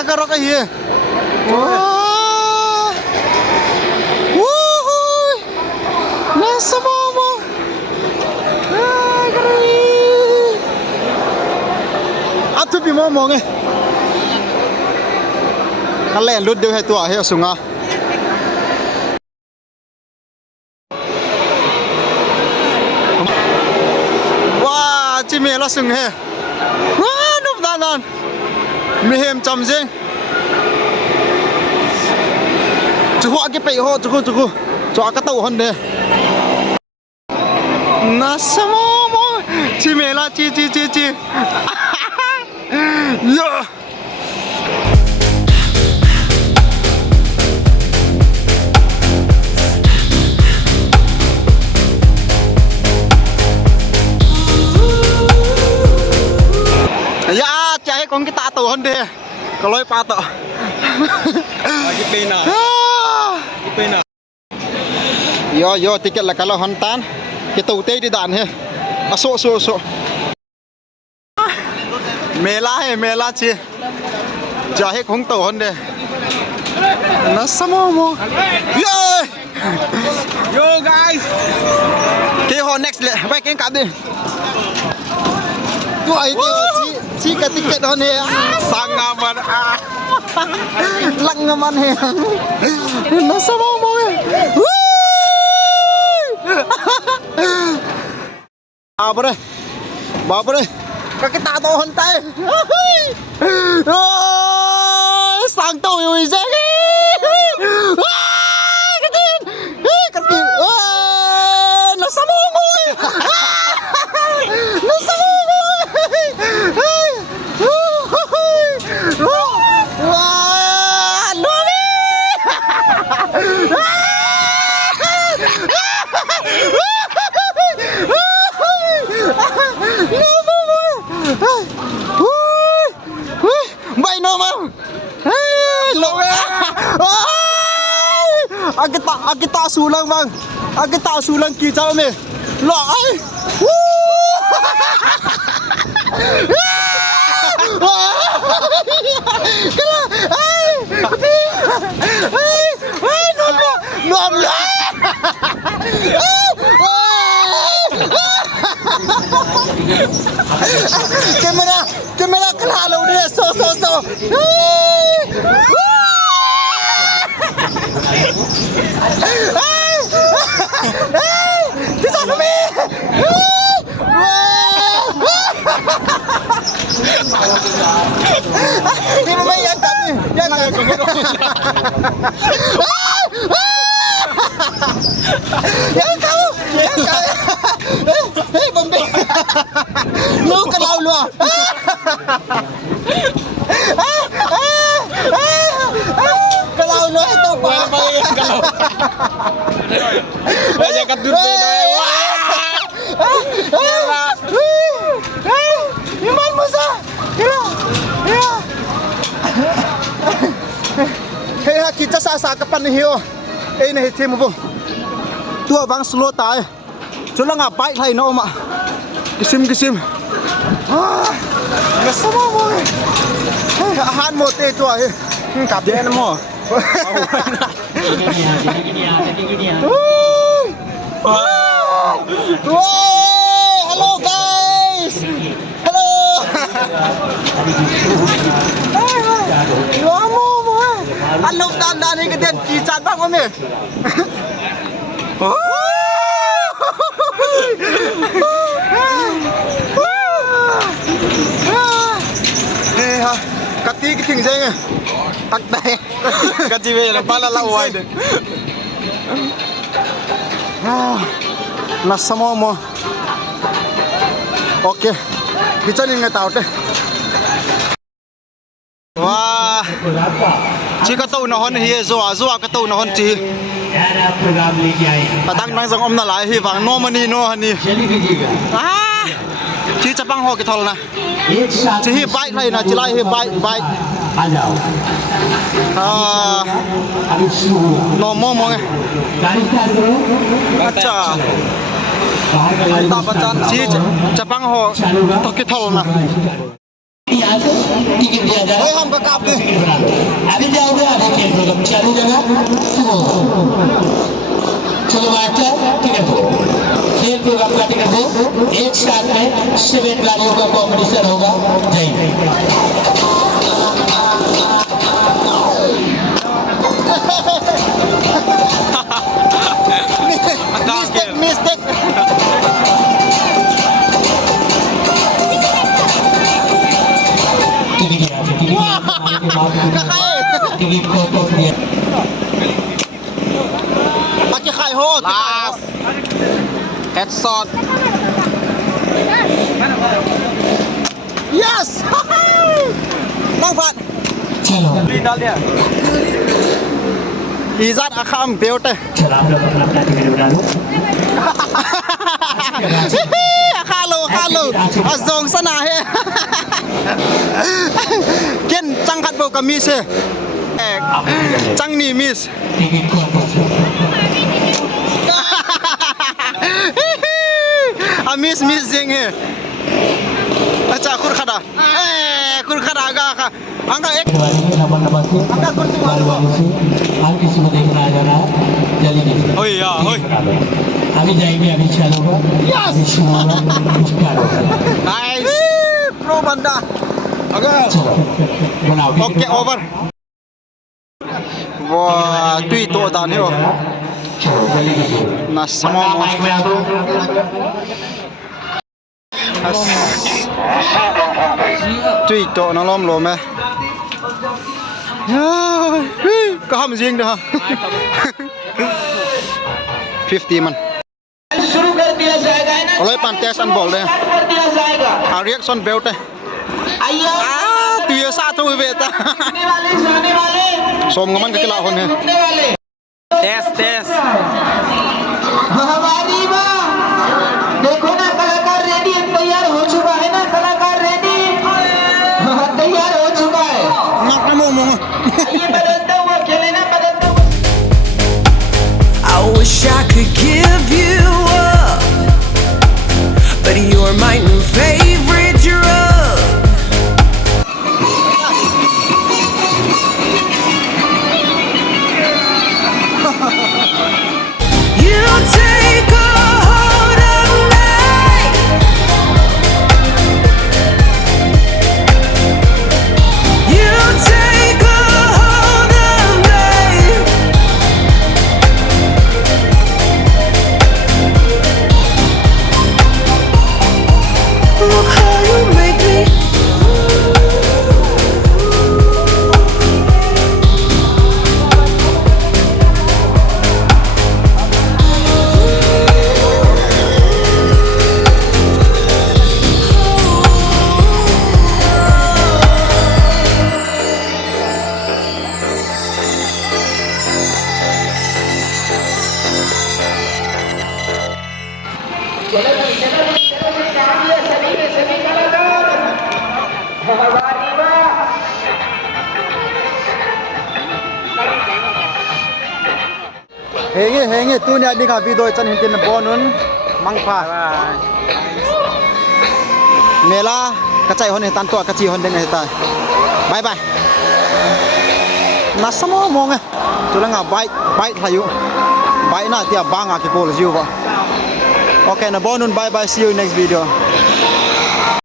kakarok ay eh. Wuhuy! Nasa mama! Ay, kari! Ato pi mo mo ngay. Kalen lud dew hay tua hay sunga. Wah, chi me la sung he. Wah, nup danan. Mi hem cham jeng. Chu ho ke pe ho chu cho ka tau hon de. Na samo mo. Chi me la chi. Yo. Ya, cai kong kita tau hon de. Kaloi pa to. Lagi pena. Yo tiket la kalau hontan kita utai di dan he. Aso. Mela chi. Jahe kong tau hon de. Na samo mo. Yo guys. Ke ho next le. Bai keng kap di. Tu ai chi ka tiket hon he. Sangaman Lang naman he. Na samo mo. Babre. Kakita to hon tai. Sang tau ui jeng. Katin. Na samo mo. Na samo mo. Wah, no ni. Bay no mau. Lo. Agita sulang bang. Agita sulang kita me. Lo ai. Kala. Ai. Nom. Kamera kala lo dia so. Bisa kami. Ini memang yang kami. Yang kau. Hei Bombay. Lu kalau lu. Kalau lu itu apa? kalau. Banyak kadur Iman Musa. Ya. Hei kita sa kapan ni hiyo. Ni hitim mo. Tua bang slow tai. Chula nga bike thai no ma. Kisim. Nasama mo. Hei ahan mo te tua he. Kap de na mo. Hello guys. Hello. Yo mo. Anok dan ni ke den ki chat bang me. Kati cái thing dây nha. Tắc đây. Kati về là pala la wai de. Na samo mo. Okay. Kita ni ngai tao te. Wah. Chi ka tau na hon hi zo ka tau na hon chi. Patang nang jong om na lai hi wang no mani no hani. Chi chapang ho ki thol na. Chi hi bike lai na chi lai hi bike. No mo nge. Acha. Ta pacan chi chapang ho to ki thol na. यहाँ से ticket दिया जाए Hey, हम का काप दे अभी जाओगे आगे खेल प्रोग्राम चालू जगह चलो मास्टर टिकट दो खेल प्रोग्राम का टिकट दो एक साथ में 7 गाड़ियों का कॉम्पिटिशन होगा जय mistake टिकट यहाँ से टिकट को तो दिया Aki khai ho ลาสแฮดซอด Yes ต้องฟัด चलो Izat akham beote चलो आप लोग अपना टिकट उठा लो Khalo azong sana he Ken chang khat bo ka miss he Chang ni miss ticket को A miss jing he Acha khur khada khur khada aga kha anga ek number से बालवाड़ी से हर किसी को देखना आ जाना है जल्दी देखिए เฮ้ยอ่ะเฮ้ย अभी जाएंगे अभी चालू होगा अभी शुरू होगा स्टार्ट होगा nice pro banda aga चलो बनाओ Okay over Wah tui to dan he चलो जल्दी कीजिए na samo mo माइक में आ दो tui to na lom lo me có hầm riêng được hả 50 man शुरू कर दिया जाएगा ना Oleh pantes an bol deh कर दिया जाएगा a reaction belt deh आइए tu ya sa tu ve ta सोने वाले som ngaman ke kela hon he घूमने वाले เทสเทส हमारी माँ देखो ना कलाकार रेडी तैयार हो चुका है ना कलाकार रेडी तैयार हो चुका है nak na mo mo ये बदलता हुआ खेले ना बदलता हुआ I wish I could give you up, but you're my new favorite drug. You take a hold of me. You take a hold of me. Look how you make me. henge tu nya di ka video chan hin tin bonun mangpha mela kachai hon he tan to kachi hon den he ta bye bye na samo mong tulanga bye thayu bye na tia banga ke pol jiwa okay na bonun bye bye see you next video